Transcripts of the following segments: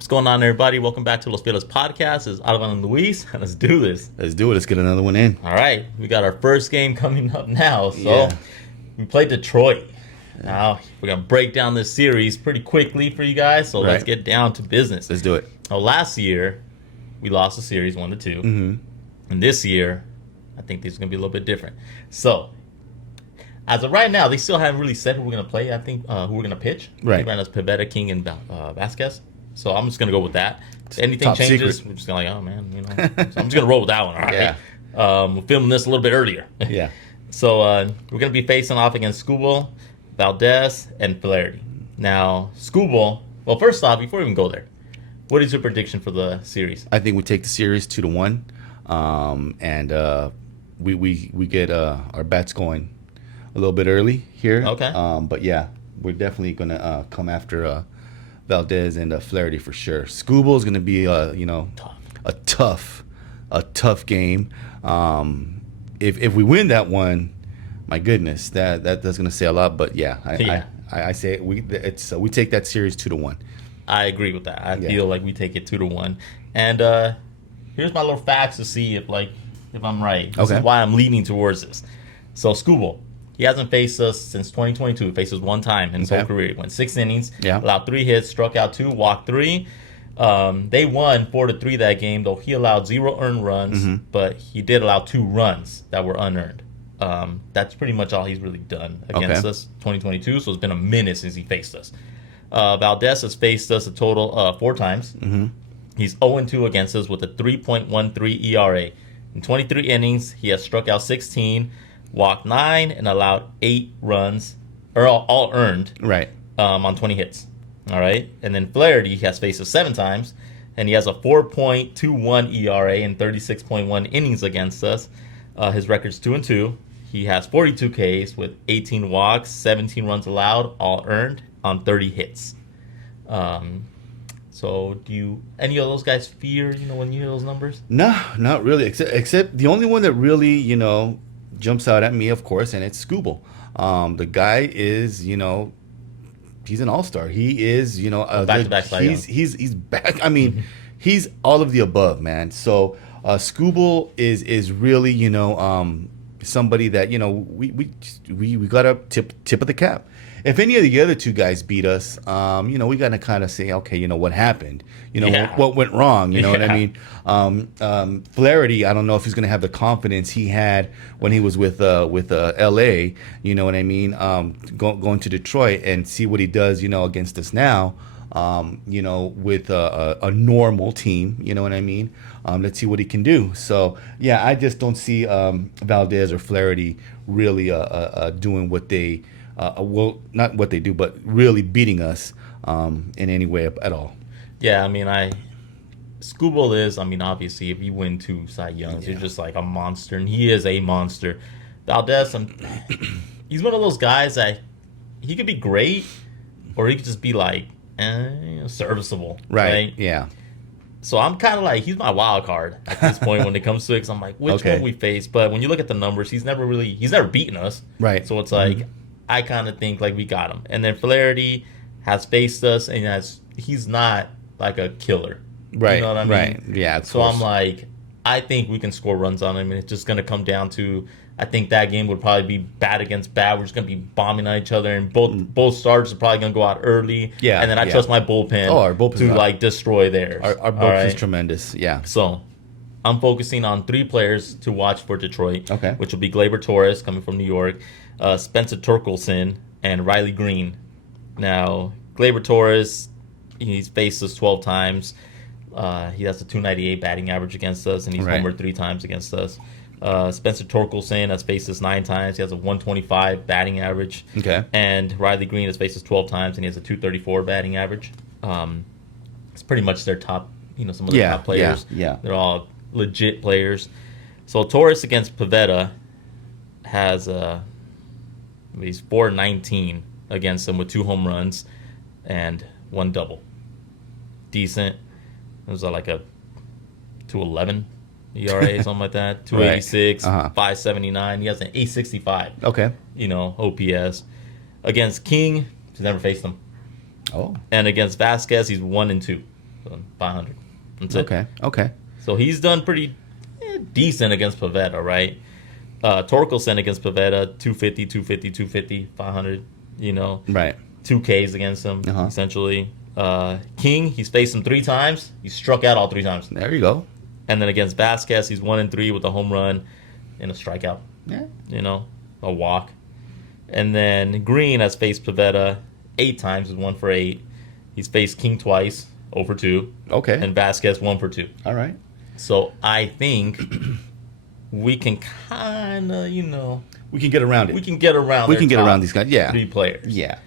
What's going on, everybody? Welcome back to Los Fieles Podcast. It's Alvin and Luis, and let's do this. Let's do it. Let's get another one in. All right, we got our first game coming up now. So Yeah. we played Detroit. Now we're gonna break down this series pretty quickly for you guys. So let's Right. get down to business. Let's do it. Now, last year we lost the series 1-2, Mm-hmm. and this year I think this is gonna be a little bit different. So as of right now, they still haven't really said who we're gonna play. I think who we're gonna pitch. Right. Right now it's Pivetta, King, and Vasquez. So I'm just gonna go with that. If anything Top changes, secret. we're just gonna oh man, So I'm just gonna roll with that one. All right. Yeah. We're filming this a little bit earlier. Yeah. So we're gonna be facing off against Skubal, Valdez, and Flaherty. Now Skubal. Well, first off, before we even go there, what is your prediction for the series? I think we take the series 2-1, and we get our bats going a little bit early here. Okay. But yeah, we're definitely gonna come after Valdez and Flaherty for sure. Skubal is gonna be Tough. a tough game. If we win that one, my goodness, that's gonna say a lot. But yeah, Yeah. I say we take that series 2-1. I agree with that. I Yeah. feel like we take it 2-1. And here's my little facts to see if I'm right. This Okay. is why I'm leaning towards this. So Skubal, he hasn't faced us since 2022. He faced us one time in his whole Okay. career. He went 6 innings, Yeah. allowed 3 hits, struck out 2, walked 3. They won 4-3 that game, though he allowed 0 earned runs, Mm-hmm. but he did allow 2 runs that were unearned. That's pretty much all he's really done against Okay. us 2022, so it's been a minute since he faced us. Valdez has faced us a total 4 times. Mm-hmm. He's 0-2 against us with a 3.13 ERA. In 23 innings, he has struck out 16, walked 9, and allowed 8 runs, or all earned, Right. on 20 hits. All right. And then Flaherty has faced us 7 times, and he has a 4.21 ERA in 36.1 innings against us. His record's 2-2. He has 42 Ks with 18 walks, 17 runs allowed, all earned on 30 hits. So do you any of those guys fear, when you hear those numbers? No, not really. Except the only one that really, jumps out at me, of course, and it's Skubal. The guy is, he's an all-star. He is, Back-to-back Cy Young. he's back. I mean, he's all of the above, man. So Skubal is really, somebody that we got a tip of the cap. If any of the other 2 guys beat us, we got to kind of say, okay, what happened? Yeah. What went wrong? You know what I Yeah. mean? Flaherty, I don't know if he's going to have the confidence he had when he was with LA. You know what I mean? Going to Detroit and see what he does, against us now. With a normal team. You know what I mean? Let's see what he can do. So yeah, I just don't see Valdez or Flaherty really doing what they. Not what they do, but really beating us in any way at all. Yeah, Skubal is, obviously, if you win 2 Cy Youngs, you're just like a monster, and he is a monster. Valdez, he's one of those guys that he could be great, or he could just be like serviceable. Right? Yeah. So I'm kind of like, he's my wild card at this point when it comes to it, 'cause I'm like, which Okay. one we face? But when you look at the numbers, he's never beaten us. Right. So it's like, I kind of think like we got him. And then Flaherty has faced us, and he's not like a killer. Right. You know what I mean? Right. Yeah. Of So course. I'm like, I think we can score runs on him, and it's just going to come down to, I think that game would probably be bad against bad. We're just going to be bombing on each other, and both starters are probably going to go out early. Yeah, And then I yeah. trust my bullpen, Our bullpen's to not- destroy theirs. Our All bullpen is right? tremendous. Yeah. So I'm focusing on 3 players to watch for Detroit, Okay. which will be Gleyber Torres coming from New York, Spencer Torkelson, and Riley Green. Now, Gleyber Torres, he's faced us 12 times. He has a 298 batting average against us, and he's Right. homered 3 times against us. Spencer Torkelson has faced us 9 times. He has a 125 batting average. Okay. And Riley Green has faced us 12 times, and he has a 234 batting average. It's pretty much their top, some of the top players. yeah. They're all legit players. So Torres against Pivetta has he's 419 against him with 2 home runs and 1 double. Decent. It was like a 211 ERA, something like that. 286, Right. 579. He has an 865. Okay. OPS. Against King, he's never faced him. Oh. And against Vasquez, he's 1-2. So 500. That's it. Okay. Okay. So he's done pretty decent against Pavetta, right? Torkelson against Pavetta, 250, 250, 250, 500, you know. Right. 2Ks against him, Uh-huh. essentially. King, he's faced him 3 times. He struck out all 3 times. There you go. And then against Vasquez, he's 1-3 with a home run and a strikeout. Yeah. You know, a walk. And then Green has faced Pavetta 8 times, is 1 for 8. He's faced King twice, 0 for 2. Okay. And Vasquez 1 for 2. All right. So I think we can kind of, you know, We can get around it. we can get around. We their can get top around these guys. Yeah. 3 players. Yeah.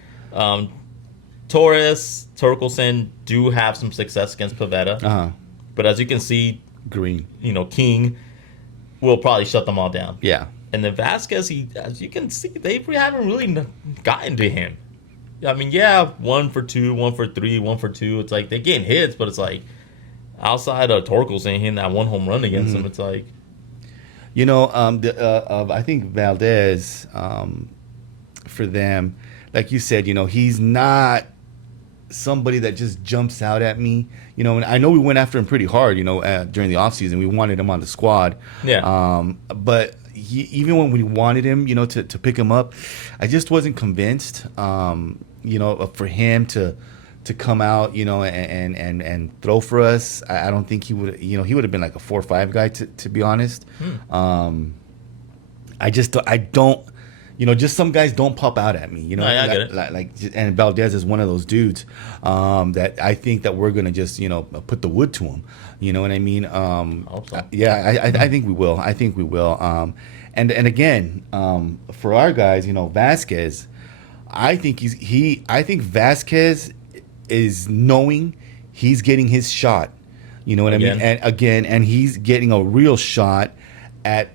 Torres, Torkelson do have some success against Pavetta, Uh-huh. but as you can see, Green. you know, King will probably shut them all down. Yeah. And then Vasquez, as you can see, they haven't really gotten to him. I mean, yeah, 1 for 2, 1 for 3, 1 for 2. It's like they're getting hits, but it's like outside of Torkelson hitting that 1 home run against him, it's like, You know, I think Valdez, for them, like you said, you know, he's not somebody that just jumps out at me. You know, and I know we went after him pretty hard, you know, during the offseason. We wanted him on the squad. Yeah. But even when we wanted him, you know, to pick him up, I just wasn't convinced, you know, for him to come out, you know, and throw for us. I don't think he would, you know, he would have been like a 4 or 5 guy, to be honest. I don't, you know, just some guys don't pop out at me, you know. No, yeah, I get it. Like, and Valdez is one of those dudes that I think that we're gonna just, you know, put the wood to him. You know what I mean? hope so. Yeah, I think we will. I think we will. And again, for our guys, you know, Vasquez, I think I think Vasquez is knowing he's getting his shot. You know what I mean? And he's getting a real shot at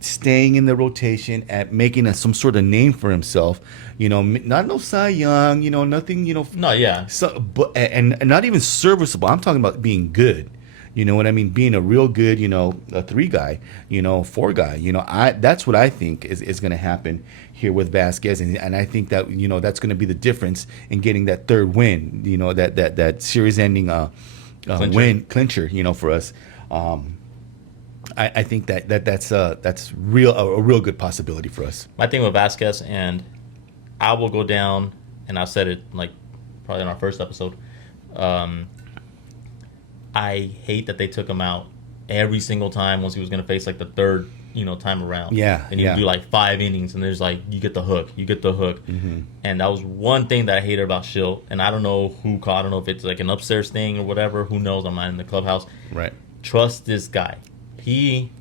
staying in the rotation, at making some sort of name for himself. You know, not no Cy Young, you know, nothing, you know. no, yeah. So, but and not even serviceable. I'm talking about being good. You know what I mean? Being a real good, you know, a 3 guy, you know, 4 guy. You know, that's what I think is going to happen here with Vasquez, and I think that, you know, that's going to be the difference in getting that 3rd win. You know, that series-ending clincher. You know, for us. I think that's a real good possibility for us. My thing with Vasquez, and I will go down, and I said it like probably in our first episode. I hate that they took him out every single time once he was going to face like the 3rd, you know, time around. Yeah, and you do like 5 innings, and there's like you get the hook. And that was one thing that I hated about Schilt. And I don't know who caught. I don't know if it's like an upstairs thing or whatever. Who knows? I'm not in the clubhouse. Right. Trust this guy. He,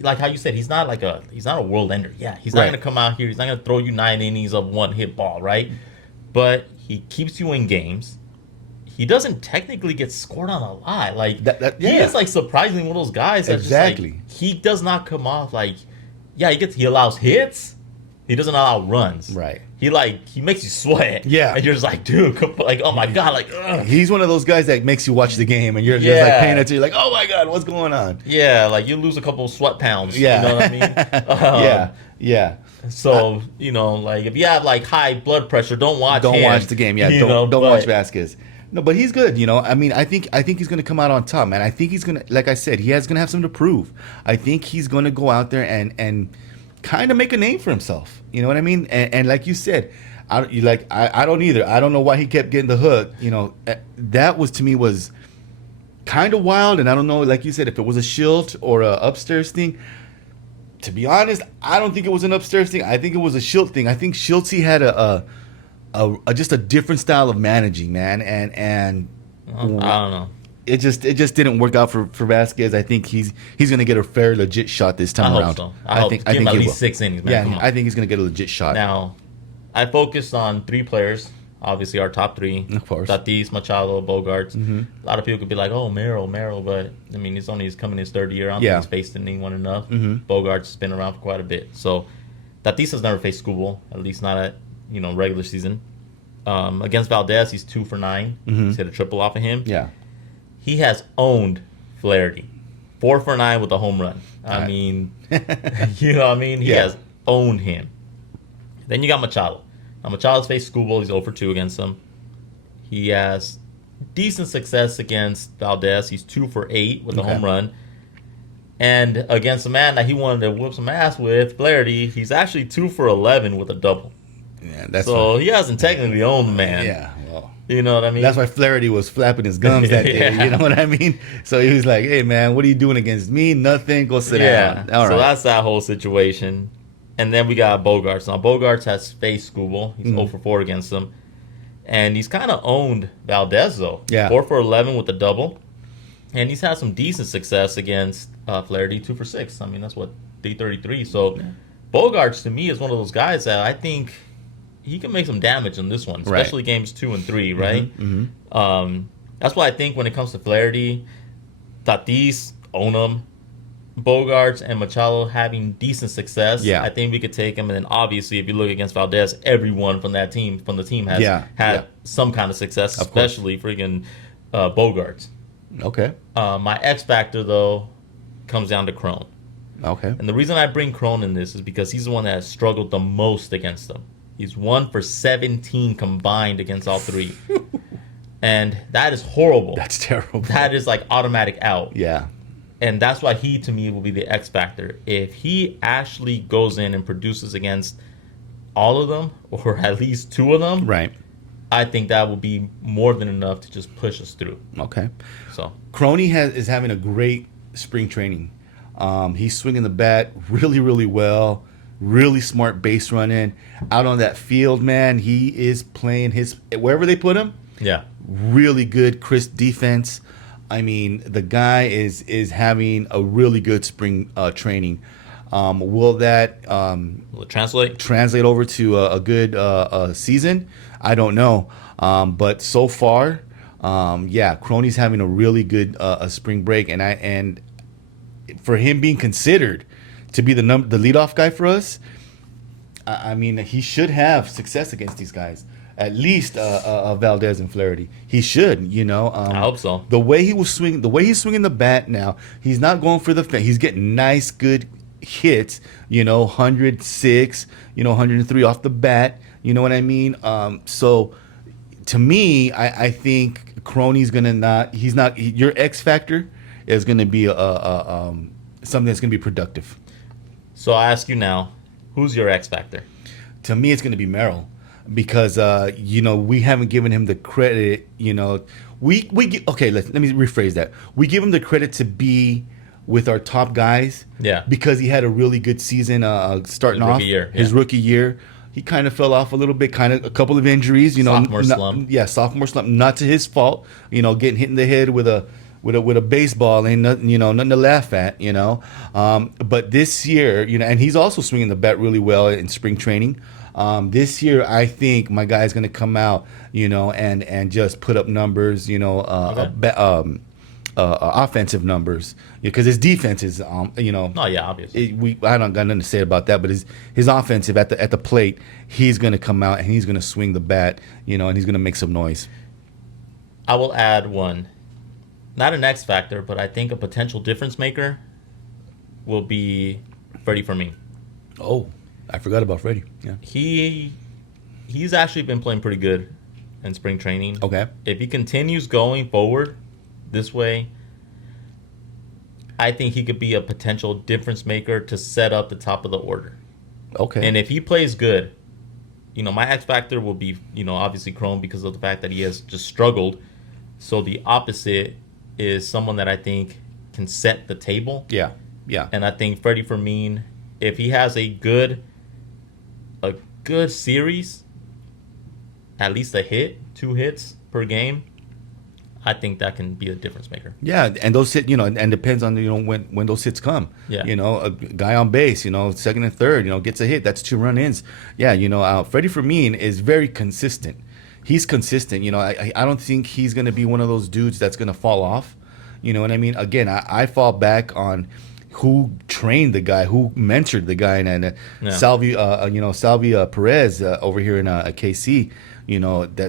like how you said, he's not a world ender. Yeah, he's not Right. going to come out here. He's not going to throw you 9 innings of 1 hit ball, right? But he keeps you in games. He doesn't technically get scored on a lot. Like he yeah. is like surprisingly one of those guys that Exactly. just like, he does not come off like, yeah, he allows hits. He doesn't allow runs. Right. He makes you sweat. Yeah. And you're just like, dude, like, oh my god, like, ugh. He's one of those guys that makes you watch the game, and you're just like paying attention. You're like, oh my god, what's going on? Yeah, like you lose a couple sweat pounds. Yeah. You know what I mean? Yeah. So, you know, like if you have like high blood pressure, don't watch the game. Yeah, you know, don't watch Vasquez. No, but he's good. You know, I mean, I think he's going to come out on top, man. I think he's going to, like I said, he's going to have something to prove. I think he's going to go out there and kind of make a name for himself. You know what I mean? And like you said, I don't either. I don't know why he kept getting the hook. You know, that to me was kind of wild. And I don't know, like you said, if it was a Schilt or a upstairs thing. To be honest, I don't think it was an upstairs thing. I think it was a Schilt thing. I think Schiltzy had just a different style of managing, man, and I don't know. It just didn't work out for Vasquez. I think he's gonna get a fair, legit shot this time around. So. I think him at he least will. 6 innings, man. Yeah, Come on. I think he's gonna get a legit shot. Now, I focused on 3 players. Obviously, our top 3. Of course. Tatis, Machado, Bogarts. A lot of people could be like, oh, Merrill, but I mean, he's coming his 3rd year. I don't think he's faced anyone enough. Bogarts has been around for quite a bit. So, Tatis has never faced Skubal, at least not at, you know, regular season. Against Valdez, he's 2 for 9. He's hit a triple off of him. Yeah. He has owned Flaherty. 4 for 9 with a home run. I mean, you know what I mean? He has owned him. Then you got Machado. Now, Machado's faced Skubal. He's 0 for 2 against him. He has decent success against Valdez. He's 2 for 8 with a Okay. home run. And against a man that he wanted to whip some ass with, Flaherty, he's actually 2 for 11 with a double. Yeah, that's So why. he hasn't technically owned the man. Yeah, well, You know what I mean? that's why Flaherty was flapping his gums that day. Yeah. You know what I mean? So he was like, "Hey, man, what are you doing against me? Nothing. Go sit Yeah. down." All So right. that's that whole situation. And then we got Bogarts. Now Bogarts has faced Skubal. He's Mm. 0 for 4 against him. And he's kind of owned Valdez though. Yeah. 4 for 11 with a double. And he's had some decent success against Flaherty, 2 for 6. I mean, that's what, 333. So Bogarts to me is one of those guys that I think he can make some damage in this one, Right. especially games 2 and 3, right? Mm-hmm. That's why I think when it comes to Flaherty, Tatis, Onum, Bogarts, and Machado having decent success, Yeah. I think we could take him. And then obviously, if you look against Valdez, everyone from the team has Yeah, had yeah. some kind of success, Of course. especially freaking Bogarts. Okay. My X factor though comes down to Crone, Okay. and the reason I bring Crone in this is because he's the one that has struggled the most against them. He's 1 for 17 combined against all three, and that is horrible. That's terrible. That is like automatic out. Yeah. And that's why he, to me, will be the X factor. If he actually goes in and produces against all of them, or at least 2 of them, Right. I think that will be more than enough to just push us through. Okay. So, Crony is having a great spring training. He's swinging the bat really, really well. Really smart base running. Out on that field, man, he is playing his wherever they put him. yeah. Really good, crisp defense. I mean, the guy is having a really good spring training. Will that Will it translate? translate over to a good season? I don't know. But so far, yeah, Crony's having a really good spring break, and for him being considered to be the leadoff guy for us, I mean, he should have success against these guys. At least Valdez and Flaherty, he should. You know, I hope so. The way he was swinging, the way he's swinging the bat now, he's not going for the fence. He's getting nice, good hits. You know, 106, 103 off the bat. You know what I mean? So, to me, I think Crony's gonna not. He's not. Your X factor is gonna be something that's gonna be productive. So I ask you now, who's your X factor? To me, it's gonna be Merrill. Because we haven't given him the credit. Okay. Let me rephrase that. We give him the credit to be with our top guys. Yeah. Because he had a really good season starting His off rookie year, his yeah. rookie year. He kind of fell off a little bit. Kind of a couple of injuries. Sophomore slump. Yeah, sophomore slump. Not to his fault. Getting hit in the head with a baseball ain't nothing. Nothing to laugh at. But this year, and he's also swinging the bat really well in spring training. This year, I think my guy's going to come out, and just put up numbers, offensive numbers, because his defense is, Oh yeah, obviously. I don't got nothing to say about that, but his offensive at the plate, he's going to come out and he's going to swing the bat, and he's going to make some noise. I will add one, not an X factor, but I think a potential difference maker will be Freddie for me. Oh, I forgot about Freddie. Yeah. He's actually been playing pretty good in spring training. Okay. If he continues going forward this way, I think he could be a potential difference maker to set up the top of the order. Okay. And if he plays good, my X factor will be, obviously Chrome because of the fact that he has just struggled. So the opposite is someone that I think can set the table. Yeah. Yeah. And I think Freddie Fermin, if he has a good series, at least a hit, 2 hits per game, I think that can be a difference maker. Yeah, and those hit, and depends on when those hits come. Yeah. A guy on base, second and third, gets a hit. That's 2 run-ins. Yeah, Freddie Fermin is very consistent. He's consistent. I don't think he's going to be one of those dudes that's going to fall off. You know what I mean? Again, I fall back on who trained the guy, who mentored the guy, and Salvi Perez over here in KC.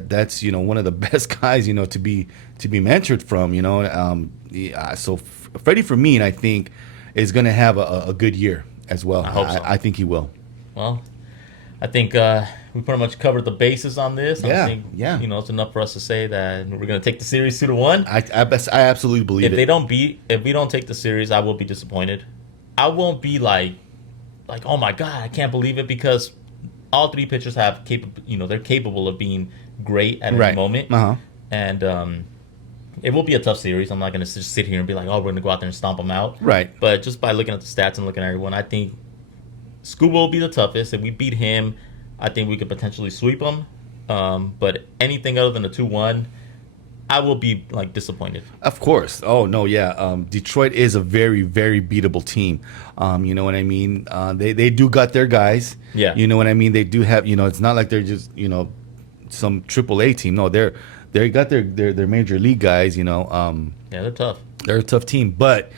That's one of the best guys to be mentored from. So Freddie Fermin, I think, is going to have a good year as well. I hope so. I think he will. Well, I think we pretty much covered the bases on this. I Yeah, think yeah. it's enough for us to say that we're going to take the series 2-1. I absolutely believe If it. if we don't take the series, I will be disappointed. I won't be like oh my god, I can't believe it, because all three pitchers have they're capable of being great at any Right. moment, Uh huh. and it will be a tough series. I'm not going to just sit here and be like, oh, we're going to go out there and stomp them out. Right. But just by looking at the stats and looking at everyone, I think Scuba will be the toughest. If we beat him, I think we could potentially sweep him. But anything other than a 2-1, I will be disappointed. Of course. Oh no, yeah. Detroit is a very, very beatable team. You know what I mean? They do got their guys. Yeah. You know what I mean? They do have. It's not like they're just some AAA team. No, they got their major league guys. Yeah, they're tough. They're a tough team. But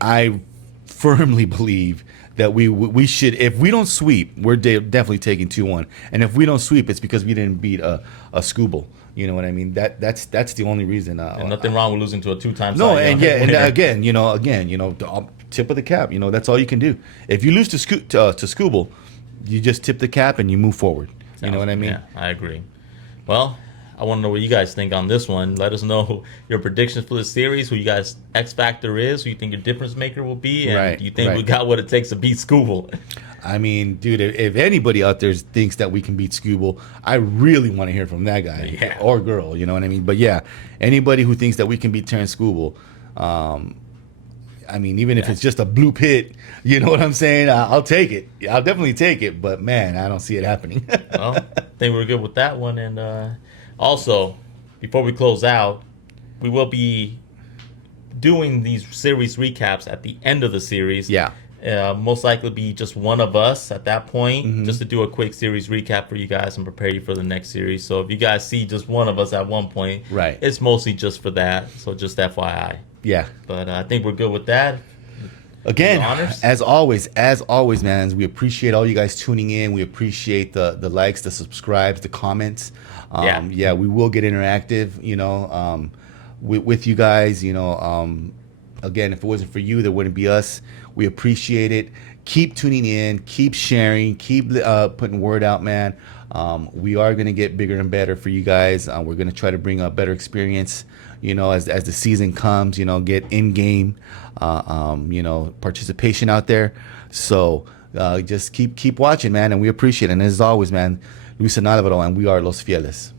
I firmly believe that we should, if we don't sweep, we're definitely taking 2-1. And if we don't sweep, it's because we didn't beat a Scooble. You know what I mean? That's the only reason. And nothing wrong with losing to a 2-time. No, Cy Young and yeah, and winner. again, the tip of the cap. That's all you can do. If you lose to Scooble, you just tip the cap and you move forward. You know what I mean? Yeah, I agree. Well, I want to know what you guys think on this one. Let us know your predictions for the series, who you guys X factor is, who you think your difference maker will be, and Right, do you think we right. got what it takes to beat Scooble? I mean, dude, if anybody out there thinks that we can beat Scooble, I really want to hear from that guy Yeah. or girl. You know what I mean? But yeah, anybody who thinks that we can beat Terrence Scooble, I mean, even if it's just a blue pit, you know what I'm saying? I'll take it. I'll definitely take it. But man, I don't see it happening. Well, I think we're good with that one. And also, before we close out, we will be doing these series recaps at the end of the series. Yeah. Most likely be just one of us at that point, just to do a quick series recap for you guys and prepare you for the next series. So if you guys see just one of us at one point, Right. it's mostly just for that. So just FYI. Yeah. But I think we're good with that. Again, Honors? as always, man, we appreciate all you guys tuning in. We appreciate the likes, the subscribes, the comments. Yeah. We will get interactive, with you guys. Again, if it wasn't for you, there wouldn't be us. We appreciate it. Keep tuning in, keep sharing, keep putting word out, man. We are going to get bigger and better for you guys. We're going to try to bring a better experience, as the season comes, get in-game, participation out there. So just keep watching, man, and we appreciate it. And as always, man, Luis Navarro, and we are Los Fieles.